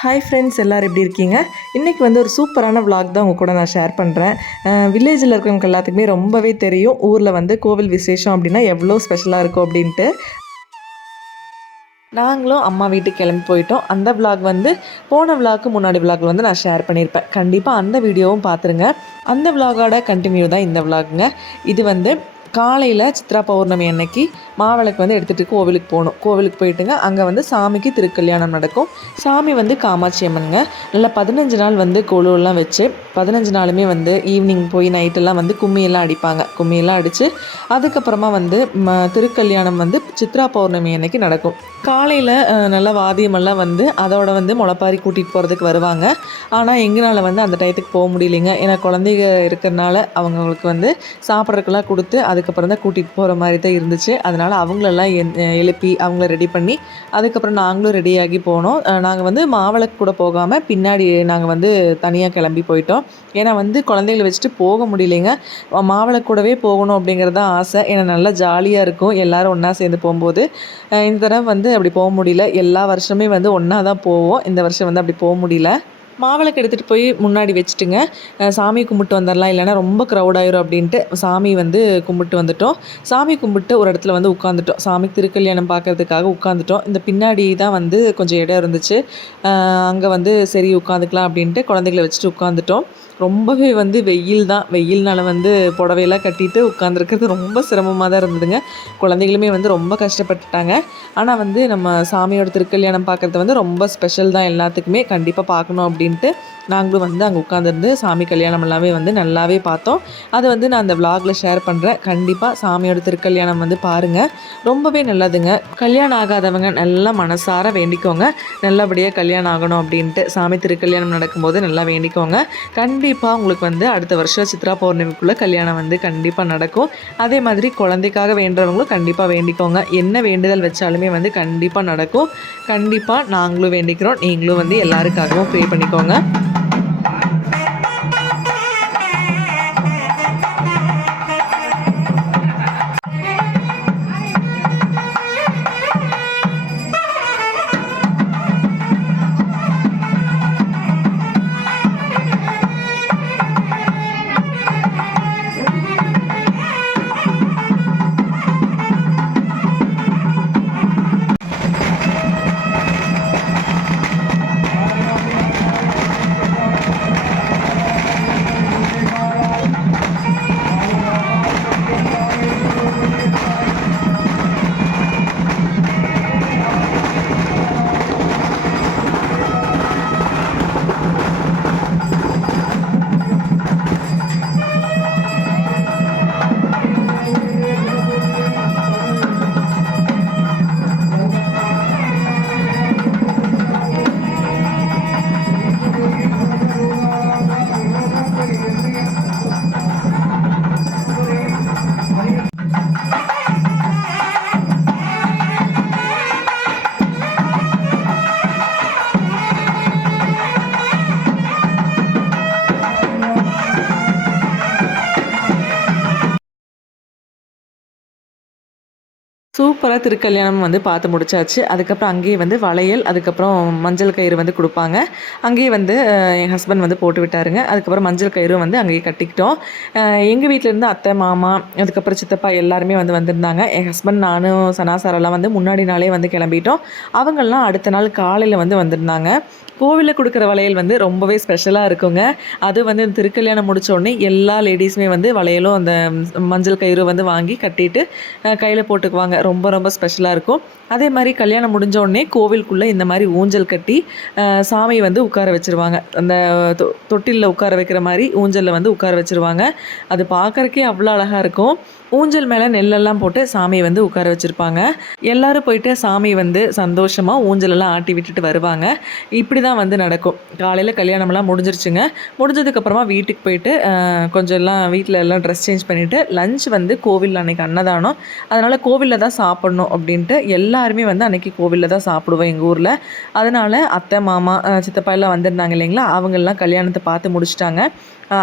Hi friends, எல்லோரும் எப்படி இருக்கீங்க? இன்றைக்கி வந்து ஒரு சூப்பரான விலாக் தான் உங்கள் கூட நான் ஷேர் பண்ணுறேன். வில்லேஜில் இருக்கிறவங்க எல்லாத்துக்குமே ரொம்பவே தெரியும் ஊரில் வந்து கோவில் விசேஷம் அப்படின்னா எவ்வளோ ஸ்பெஷலாக இருக்கும் அப்படின்ட்டு. நாங்களும் அம்மா வீட்டுக்கு கிளம்பி போயிட்டோம். அந்த விலாக் வந்து போன விலாக்கு முன்னாடி விலாக் வந்து நான் ஷேர் பண்ணியிருப்பேன். கண்டிப்பாக அந்த வீடியோவும் பார்த்துருங்க. அந்த விலாகோட கண்டினியூ தான் இந்த விலாகுங்க. இது வந்து காலையில் சித்ரா பௌர்ணமி அன்னைக்கு மாவிளக்கு வந்து எடுத்துகிட்டு கோவிலுக்கு போகணும். கோவிலுக்கு போயிட்டுங்க அங்கே வந்து சாமிக்கு திருக்கல்யாணம் நடக்கும். சாமி வந்து காமாட்சி அம்மனுங்க. நல்லா 15 நாள் வந்து கொலுவெல்லாம் வச்சு 15 நாளுமே வந்து ஈவினிங் போய் நைட்டெல்லாம் வந்து கும்மியெல்லாம் அடிப்பாங்க. கும்மியெல்லாம் அடித்து அதுக்கப்புறமா வந்து திருக்கல்யாணம் வந்து சித்ரா பௌர்ணமி அன்னைக்கு நடக்கும். காலையில் நல்லா வாத்தியமெல்லாம் வந்து அதோட வந்து முளைப்பாரி கூட்டிகிட்டு போகிறதுக்கு வருவாங்க. ஆனால் எங்களால் வந்து அந்த டயத்துக்கு போக முடியலைங்க. ஏன்னா குழந்தைங்க இருக்கிறனால அவங்களுக்கு வந்து சாப்பிட்றதுக்கெல்லாம் கொடுத்து அதுக்கப்புறம் தான் கூட்டிகிட்டு போகிற மாதிரி தான் இருந்துச்சு. அதனால் அவங்களெல்லாம் எழுப்பி அவங்கள ரெடி பண்ணி அதுக்கப்புறம் நாங்களும் ரெடியாகி போனோம். நாங்கள் வந்து மாவிளக்கு கூட போகாமல் பின்னாடி நாங்கள் வந்து தனியாக கிளம்பி போயிட்டோம். ஏன்னா வந்து குழந்தைகளை வச்சுட்டு போக முடியலைங்க. மாவிளக்கு கூடவே போகணும் அப்படிங்கிறது தான் ஆசை. ஏன்னா நல்லா ஜாலியாக இருக்கும் எல்லோரும் ஒன்றா சேர்ந்து போகும்போது. இந்த தடவை வந்து அப்படி போக முடியல. எல்லா வருஷமே வந்து ஒன்றா தான் போவோம். இந்த வருஷம் வந்து அப்படி போக முடியல. மாவிளக்கு எடுத்துகிட்டு போய் முன்னாடி வச்சுட்டுங்க சாமி கும்பிட்டு வந்துடலாம், இல்லைனா ரொம்ப க்ரௌட் ஆயிரும் அப்படின்ட்டு சாமி வந்து கும்பிட்டு வந்துட்டோம். சாமி கும்பிட்டு ஒரு இடத்துல வந்து உட்காந்துட்டோம். சாமிக்கு திருக்கல்யாணம் பார்க்கறதுக்காக உட்காந்துட்டோம். இந்த பின்னாடி தான் வந்து கொஞ்சம் இடம் இருந்துச்சு. அங்கே வந்து சரி உட்காந்துக்கலாம் அப்படின்ட்டு குழந்தைகளை வச்சுட்டு உட்காந்துட்டோம். ரொம்பவே வந்து வெயில் தான். வெயில்னால வந்து புடவையெல்லாம் கட்டிட்டு உட்காந்துருக்கிறது ரொம்ப சிரமமாக தான் இருந்ததுங்க. குழந்தைகளுமே வந்து ரொம்ப கஷ்டப்பட்டுட்டாங்க. ஆனால் வந்து நம்ம சாமியோட திருக்கல்யாணம் பார்க்குறது வந்து ரொம்ப ஸ்பெஷல் தான் எல்லாத்துக்குமே. கண்டிப்பாக பார்க்கணும் அப்படின்ட்டு நாங்களும் வந்து அங்கே உட்காந்துருந்து சாமி கல்யாணம் எல்லாமே வந்து நல்லாவே பார்த்தோம். அதை வந்து நான் அந்த விலாகில் ஷேர் பண்ணுறேன். கண்டிப்பாக சாமியோட திருக்கல்யாணம் வந்து பாருங்கள், ரொம்பவே நல்லதுங்க. கல்யாணம் ஆகாதவங்க நல்லா மனசார வேண்டிக்கோங்க, நல்லபடியாக கல்யாணம் ஆகணும் அப்படின்ட்டு. சாமி திருக்கல்யாணம் நடக்கும்போது நல்லா வேண்டிக்கோங்க. கண்டிப்பாக உங்களுக்கு வந்து அடுத்த வருஷம் சித்ரா பௌர்ணமிக்குள்ளே கல்யாணம் வந்து கண்டிப்பாக நடக்கும். அதே மாதிரி குழந்தைக்காக வேண்டுறவங்களும் கண்டிப்பாக வேண்டிக்கோங்க. என்ன வேண்டுதல் வச்சாலுமே வந்து கண்டிப்பாக நடக்கும். கண்டிப்பாக நாங்களும் வேண்டிக்கிறோம். நீங்களும் வந்து எல்லாருக்காகவும் ப்ரே பண்ணிக்கோங்க. சூப்பராக திருக்கல்யாணம் வந்து பார்த்து முடிச்சாச்சு. அதுக்கப்புறம் அங்கேயே வந்து வளையல், அதுக்கப்புறம் மஞ்சள் கயிறு வந்து கொடுப்பாங்க. அங்கேயே வந்து என் ஹஸ்பண்ட் வந்து போட்டு விட்டாருங்க. அதுக்கப்புறம் மஞ்சள் கயிறும் வந்து அங்கேயே கட்டிக்கிட்டோம். எங்கள் வீட்டிலேருந்து அத்தை, மாமா, அதுக்கப்புறம் சித்தப்பா எல்லாருமே வந்து வந்திருந்தாங்க. என் ஹஸ்பண்ட், நானும், சனாசாரெல்லாம் வந்து முன்னாடி நாளே வந்து கிளம்பிட்டோம். அவங்கெல்லாம் அடுத்த நாள் காலையில் வந்து வந்திருந்தாங்க. கோவிலில் கொடுக்குற வளையல் வந்து ரொம்பவே ஸ்பெஷலாக இருக்குங்க. அது வந்து திருக்கல்யாணம் முடித்தோடனே எல்லா லேடிஸுமே வந்து வளையலும் அந்த மஞ்சள் கயிறு வந்து வாங்கி கட்டிட்டு கையில் போட்டுக்குவாங்க. ரொம்ப ரொம்ப ஸ்பெஷலாக இருக்கும். அதே மாதிரி கல்யாணம் முடிஞ்சோடனே கோவிலுக்குள்ளே இந்த மாதிரி ஊஞ்சல் கட்டி சாமி வந்து உட்கார வச்சுருவாங்க. அந்த தொட்டிலில் உட்கார வைக்கிற மாதிரி ஊஞ்சலில் வந்து உட்கார வச்சுருவாங்க. அது பார்க்குறக்கே அவ்வளோ அழகாக இருக்கும். ஊஞ்சல் மேலே நெல்லெல்லாம் போட்டு சாமியை வந்து உட்கார வச்சுருப்பாங்க. எல்லோரும் போயிட்டு சாமி வந்து சந்தோஷமாக ஊஞ்சலெல்லாம் ஆட்டி விட்டுட்டு வருவாங்க. இப்படி தான் வந்து நடக்கும். காலையில் கல்யாணமெல்லாம் முடிஞ்சிருச்சுங்க. முடிஞ்சதுக்கப்புறமா வீட்டுக்கு போயிட்டு கொஞ்சம் எல்லாம் வீட்டில் எல்லாம் ட்ரெஸ் சேஞ்ச் பண்ணிவிட்டு லஞ்ச் வந்து கோவிலில் அன்றைக்கி அன்னதானம், அதனால் கோவிலில் தான் சாப்பிட்ணும் அப்படின்ட்டு எல்லாருமே வந்து அன்றைக்கி கோவிலில் தான் சாப்பிடுவோம் எங்கள் ஊரில். அதனால் அத்தை, மாமா, சித்தப்பா எல்லாம் வந்திருந்தாங்க இல்லைங்களா, அவங்கெல்லாம் கல்யாணத்தை பார்த்து முடிச்சிட்டாங்க.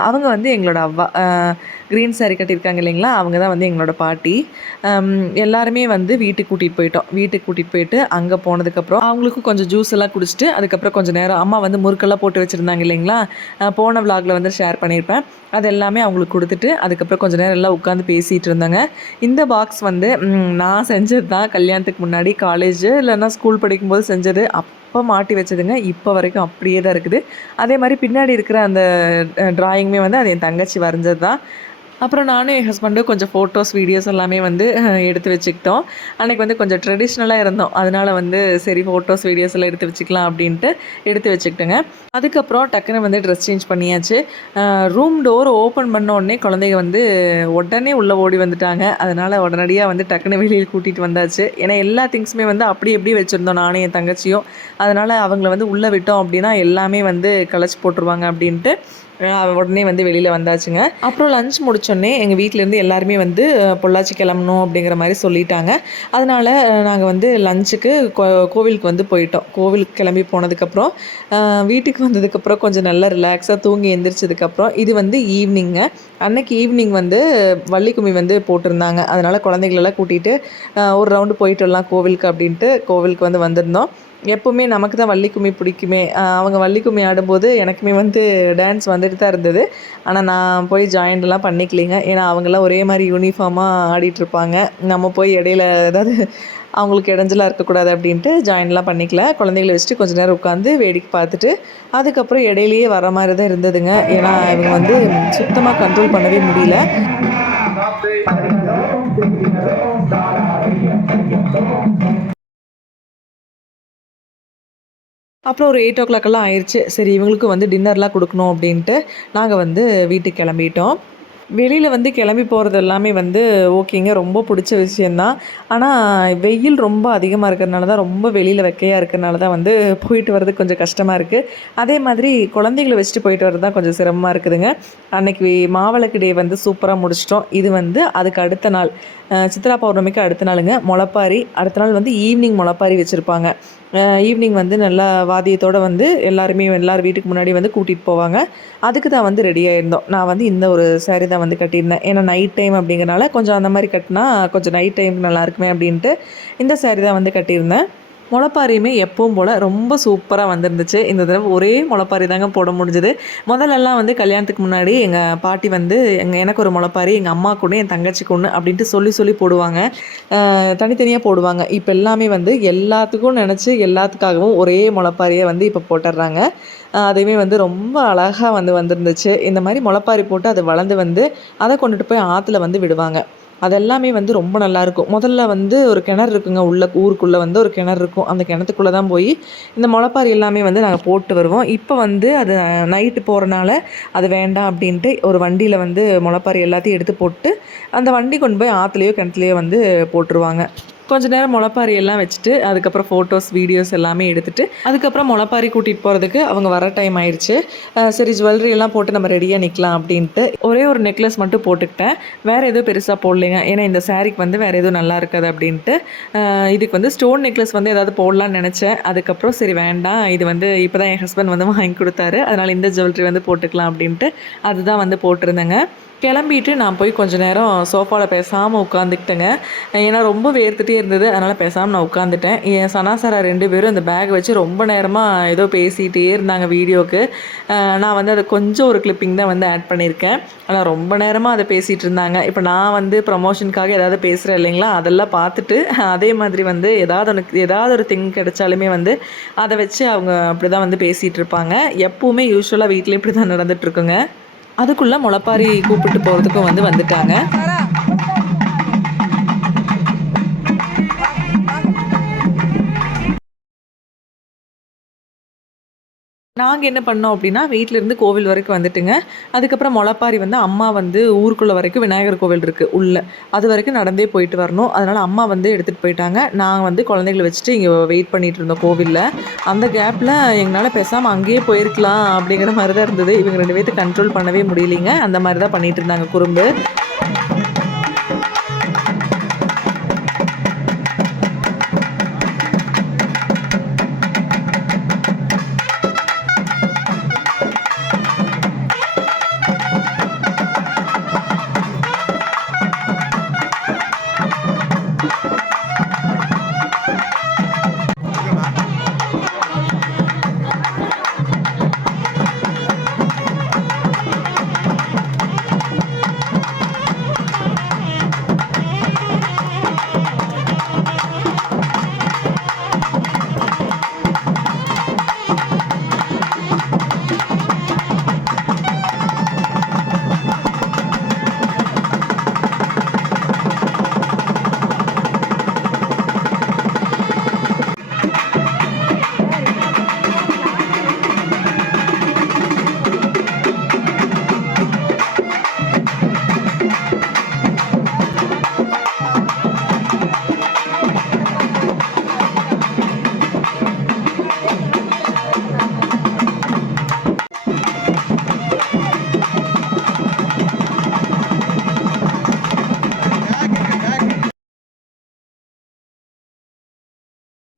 அவங்க வந்து எங்களோட அவ்வா. க்ரீன் சாரி கட்டியிருக்காங்க இல்லைங்களா, அவங்க தான் வந்து எங்களோட பாட்டி. எல்லாருமே வந்து வீட்டுக்கு கூட்டிகிட்டு போயிட்டோம். வீட்டுக்கு கூட்டிகிட்டு போயிட்டு அங்கே போனதுக்கப்புறம் அவங்களுக்கும் கொஞ்சம் ஜூஸ் எல்லாம் குடிச்சிட்டு, அதுக்கப்புறம் கொஞ்சம் நேரம் அம்மா வந்து முறுக்கெல்லாம் போட்டு வச்சுருந்தாங்க இல்லைங்களா, போன விலாகில் வந்து ஷேர் பண்ணியிருப்பேன். அது எல்லாமே அவங்களுக்கு கொடுத்துட்டு, அதுக்கப்புறம் கொஞ்சம் நேரம் எல்லாம் உட்காந்து பேசிகிட்டு இருந்தாங்க. இந்த பாக்ஸ் வந்து நான் செஞ்சது தான். கல்யாணத்துக்கு முன்னாடி காலேஜ் இல்லைன்னா ஸ்கூல் படிக்கும்போது செஞ்சது. அப்போ மாட்டி வச்சதுங்க. இப்போ வரைக்கும் அப்படியே தான் இருக்குது. அதே மாதிரி பின்னாடி இருக்கிற அந்த ட்ராயிங்குமே வந்து அது என் தங்கச்சி வரைஞ்சது தான். அப்புறம் நானும் என் ஹஸ்பண்டும் கொஞ்சம் ஃபோட்டோஸ், வீடியோஸ் எல்லாமே வந்து எடுத்து வச்சுக்கிட்டோம். அன்றைக்கி வந்து கொஞ்சம் ட்ரெடிஷ்னலாக இருந்தோம். அதனால் வந்து சரி ஃபோட்டோஸ், வீடியோஸ் எல்லாம் எடுத்து வச்சுக்கலாம் அப்படின்ட்டு எடுத்து வச்சுக்கிட்டேங்க. அதுக்கப்புறம் டக்குன்னு வந்து ட்ரெஸ் சேஞ்ச் பண்ணியாச்சு. ரூம் டோர் ஓப்பன் பண்ண உடனே குழந்தைங்க வந்து உடனே உள்ளே ஓடி வந்துட்டாங்க. அதனால் உடனடியாக வந்து டக்குன்னு வெளியில் கூட்டிகிட்டு வந்தாச்சு. ஏன்னா எல்லா திங்ஸுமே வந்து அப்படி எப்படி வச்சுருந்தோம் நானும் என் தங்கச்சியும். அதனால் அவங்கள வந்து உள்ளே விட்டோம் அப்படின்னா எல்லாமே வந்து கலைச்சி போட்டுருவாங்க அப்படின்ட்டு உடனே வந்து வெளியில் வந்தாச்சுங்க. அப்புறம் லஞ்ச் முடிச்சோடனே எங்கள் வீட்டிலேருந்து எல்லாருமே வந்து பொள்ளாச்சி கிளம்பணும் அப்படிங்கிற மாதிரி சொல்லிட்டாங்க. அதனால் நாங்கள் வந்து லஞ்சுக்கு கோவிலுக்கு வந்து போயிட்டோம். கோவிலுக்கு கிளம்பி போனதுக்கப்புறம் வீட்டுக்கு வந்ததுக்கப்புறம் கொஞ்சம் நல்லா ரிலாக்ஸாக தூங்கி எழுந்திரிச்சதுக்கப்புறம் இது வந்து ஈவினிங்க. அன்னைக்கு ஈவினிங் வந்து வள்ளிக்கும்மி வந்து போட்டிருந்தாங்க. அதனால் குழந்தைகளெல்லாம் கூட்டிகிட்டு ஒரு ரவுண்டு போயிட்டு வரலாம் கோவிலுக்கு அப்படின்ட்டு கோவிலுக்கு வந்து வந்திருந்தோம். எப்போவுமே நமக்கு தான் வள்ளிக்கும்மி பிடிக்குமே. அவங்க வள்ளிக்கும்மி ஆடும்போது எனக்குமே வந்து டான்ஸ் வந்துட்டு தான் இருந்தது. ஆனால் நான் போய் ஜாயின்ட்லாம் பண்ணிக்கலிங்க. ஏன்னா அவங்களாம் ஒரே மாதிரி யூனிஃபார்மாக ஆடிட்டுருப்பாங்க. நம்ம போய் இடையில ஏதாவது அவங்களுக்கு இடைஞ்சலாக இருக்கக்கூடாது அப்படின்ட்டு ஜாயின்லாம் பண்ணிக்கல. குழந்தைகள வச்சுட்டு கொஞ்சம் நேரம் உட்காந்து வேடிக்கை பார்த்துட்டு அதுக்கப்புறம் இடையிலேயே வர மாதிரி தான் இருந்ததுங்க. ஏன்னா இவங்க வந்து சுத்தமாக கண்ட்ரோல் பண்ணவே முடியல. அப்புறம் ஒரு 8:00 ஆயிடுச்சு. சரி இவங்களுக்கும் வந்து டின்னர்லாம் கொடுக்கணும் அப்படின்ட்டு நாங்கள் வந்து வீட்டுக்கு கிளம்பிட்டோம். வெளியில் வந்து கிளம்பி போகிறது எல்லாமே வந்து ஓகேங்க. ரொம்ப பிடிச்ச விஷயந்தான். ஆனால் வெயில் ரொம்ப அதிகமாக இருக்கிறனால தான், ரொம்ப வெளியில் வெக்கையாக இருக்கிறனால தான் வந்து போயிட்டு வர்றதுக்கு கொஞ்சம் கஷ்டமாக இருக்குது. அதே மாதிரி குழந்தைகள வச்சுட்டு போயிட்டு வர்றது தான் கொஞ்சம் சிரமமாக இருக்குதுங்க. அன்றைக்கி மாவிளக்கு டே வந்து சூப்பராக முடிச்சிட்டோம். இது வந்து அதுக்கு அடுத்த நாள் சித்ரா பௌர்ணமிக்கு அடுத்த நாளுங்க முளைப்பாரி. அடுத்த நாள் வந்து ஈவினிங் முளைப்பாரி வச்சுருப்பாங்க. ஈவினிங் வந்து நல்லா வாத்தியத்தோடு வந்து எல்லார் வீட்டுக்கு முன்னாடி வந்து கூட்டிகிட்டு போவாங்க. அதுக்கு தான் வந்து ரெடி ஆகிருந்தோம். நான் வந்து இந்த ஒரு சாரீ தான் வந்து கட்டியிருந்தேன். ஏன்னா நைட் டைம் அப்படிங்கிறனால கொஞ்சம் அந்த மாதிரி கட்டினா கொஞ்சம் நைட் டைமுக்கு நல்லாயிருக்குமே அப்படின்ட்டு இந்த சாரீ தான் வந்து கட்டியிருந்தேன். முளைப்பாரியுமே எப்பவும் போல் ரொம்ப சூப்பராக வந்துருந்துச்சு. இந்த தடவை ஒரே முளைப்பாரி தாங்க போட முடிஞ்சுது. முதல்லலாம் வந்து கல்யாணத்துக்கு முன்னாடி எங்கள் பாட்டி வந்து எனக்கு ஒரு முளைப்பாரி, எங்கள் அம்மாவுக்கு ஒன்று, என் தங்கச்சிக்கு ஒன்று அப்படின்ட்டு சொல்லி போடுவாங்க. தனித்தனியாக போடுவாங்க. இப்போ எல்லாமே வந்து எல்லாத்துக்கும் நினச்சி எல்லாத்துக்காகவும் ஒரே முளைப்பாரியை வந்து இப்போ போட்டுடுறாங்க. அதுவுமே வந்து ரொம்ப அழகாக வந்து வந்துருந்துச்சு. இந்த மாதிரி முளைப்பாரி போட்டு அது வளர்ந்து வந்து அதை கொண்டுட்டு போய் ஆற்றுல வந்து விடுவாங்க. அதெல்லாமே வந்து ரொம்ப நல்லாயிருக்கும். முதல்ல வந்து ஒரு கிணறு இருக்குங்க. ஊருக்குள்ளே வந்து ஒரு கிணறு இருக்கும். அந்த கிணத்துக்குள்ளே தான் போய் இந்த முளைப்பாரி எல்லாமே வந்து நாங்கள் போட்டு வருவோம். இப்போ வந்து அது நைட்டு போகிறனால அது வேண்டாம் அப்படின்ட்டு ஒரு வண்டியில் வந்து முளைப்பாரி எல்லாத்தையும் எடுத்து போட்டு அந்த வண்டி கொண்டு போய் ஆற்றுலையோ கிணத்துலையோ வந்து போட்டுருவாங்க. கொஞ்சம் நேரம் முளைப்பாரி எல்லாம் வச்சுட்டு அதுக்கப்புறம் ஃபோட்டோஸ், வீடியோஸ் எல்லாமே எடுத்துகிட்டு அதுக்கப்புறம் முளைப்பாரி கூட்டிகிட்டு போகிறதுக்கு அவங்க வர டைம் ஆயிடுச்சு. சரி ஜுவல்லரி எல்லாம் போட்டு நம்ம ரெடியாக நிற்கலாம் அப்படின்ட்டு ஒரே ஒரு நெக்லஸ் மட்டும் போட்டுக்கிட்டேன். வேறு எதுவும் பெருசாக போடலைங்க. ஏன்னா இந்த சாரீக்கு வந்து வேறு எதுவும் நல்லா இருக்காது அப்படின்ட்டு இதுக்கு வந்து ஸ்டோன் நெக்லஸ் வந்து ஏதாவது போடலான்னு நினச்சேன். அதுக்கப்புறம் சரி வேண்டாம், இது வந்து இப்போ தான் என் ஹஸ்பண்ட் வந்து வாங்கி கொடுத்தாரு, அதனால் இந்த ஜுவல்லரி வந்து போட்டுக்கலாம் அப்படின்ட்டு அதுதான் வந்து போட்டிருந்தேங்க. கிளம்பிட்டு நான் போய் கொஞ்சம் நேரம் சோஃபாவில் பேசாமல் உட்காந்துக்கிட்டேங்க. ஏன்னா ரொம்ப வேர்த்துட்டே இருந்தது. அதனால் பேசாமல் நான் உட்காந்துட்டேன். என் சனாசாரா 2 பேரும் இந்த பேக் வச்சு ரொம்ப நேரமாக ஏதோ பேசிகிட்டே இருந்தாங்க வீடியோவுக்கு. நான் வந்து அதை கொஞ்சம் ஒரு கிளிப்பிங் தான் வந்து ஆட் பண்ணியிருக்கேன். ஆனால் ரொம்ப நேரமாக அதை பேசிகிட்டு இருந்தாங்க. இப்போ நான் வந்து ப்ரமோஷனுக்காக ஏதாவது பேசுகிறேன் இல்லைங்களா, அதெல்லாம் பார்த்துட்டு அதே மாதிரி வந்து ஏதாவது ஒரு திங் கிடைச்சாலுமே வந்து அதை வச்சு அவங்க அப்படி தான் வந்து பேசிகிட்டு இருப்பாங்க. எப்போவுமே யூஸ்வலாக வீட்டில் இப்படி தான் நடந்துகிட்ருக்குங்க. அதுக்குள்ளே முளைப்பாரி கூப்பிட்டு போகிறதுக்கும் வந்து வந்துட்டாங்க. நாங்கள் என்ன பண்ணோம் அப்படின்னா, வீட்டிலேருந்து கோவில் வரைக்கும் வந்துட்டுங்க. அதுக்கப்புறம் முளைப்பாரி வந்து அம்மா வந்து ஊருக்குள்ளே வரைக்கும் விநாயகர் கோவில் இருக்குது உள்ள. அது வரைக்கும் நடந்தே போயிட்டு வரணும். அதனால் அம்மா வந்து எடுத்துகிட்டு போயிட்டாங்க. நான் வந்து குழந்தைகள வச்சுட்டு இங்கே வெயிட் பண்ணிகிட்டு இருந்தோம் கோவிலில். அந்த கேப்பில் எங்களால் பேசாமல் அங்கேயே போயிருக்கலாம் அப்படிங்கிற மாதிரி தான் இருந்தது. இவங்க 2 பேர்த்த கண்ட்ரோல் பண்ணவே முடியலைங்க. அந்த மாதிரி தான் பண்ணிகிட்டு இருந்தாங்க குறும்பு.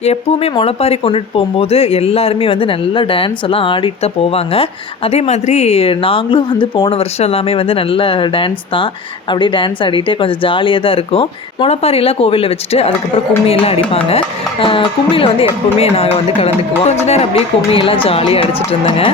எப்பவுமே முளைப்பாரி கொண்டுட்டு போம்போது எல்லாருமே வந்து நல்லா டான்ஸ் எல்லாம் ஆடிட்டு தான் போவாங்க. அதே மாதிரி நாங்களும் வந்து போன வருஷம் எல்லாமே வந்து நல்ல டான்ஸ் தான். அப்படியே டான்ஸ் ஆடிட்டு கொஞ்சம் ஜாலியா தான் இருக்கும். முளைப்பாரியெல்லாம் கோவில்ல வச்சுட்டு அதுக்கப்புறம் கும்மியெல்லாம் அடிப்பாங்க. அ கும்மியில வந்து எப்பவுமே நாங்க வந்து கலந்துக்குவோம். கொஞ்ச நேரம் அப்படியே கும்மியெல்லாம் ஜாலியா அடிச்சிட்டு இருந்தேங்க.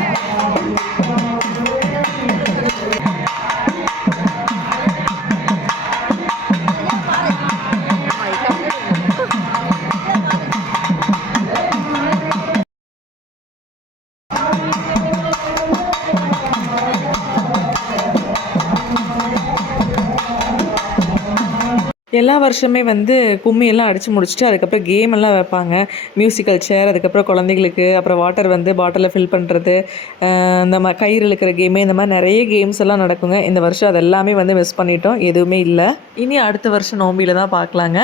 எல்லா வருஷமே வந்து கும்மி எல்லாம் அடிச்சு முடிச்சுட்டு, அதுக்கப்புறம் கேம் எல்லாம் வைப்பாங்க. மியூசிக்கல் சேர், அதுக்கப்புறம் குழந்தைகளுக்கு, அப்புறம் வாட்டர் வந்து பாட்டில்ல ஃபில் பண்றது, இந்த கயிறு இழுக்கிற கேமு, இந்த மாரி நெறைய கேம்ஸ் எல்லாம் நடக்குங்க. இந்த வருஷம் அது எல்லாமே வந்து மிஸ் பண்ணிட்டோம். எதுவுமே இல்ல. இனி அடுத்த வருஷம் நோம்பியில தான் பார்க்கலாங்க.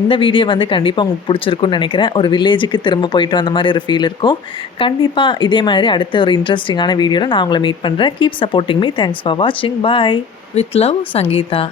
இந்த வீடியோ வந்து கண்டிப்பா உங்களுக்கு பிடிச்சிருக்கும்னு நெனைக்கிறேன். ஒரு வில்லேஜுக்கு திரும்ப போயிட்டு வந்த மாரி ஒரு ஃபீல் இருக்கும். கண்டிப்பா இதே மாதிரி அடுத்த ஒரு இன்ட்ரஸ்டிங்கான வீடியோல நான் உங்கள மீட் பண்றேன். Keep supporting me. Thanks for வாட்சிங். பாய். With love, Sangeetha.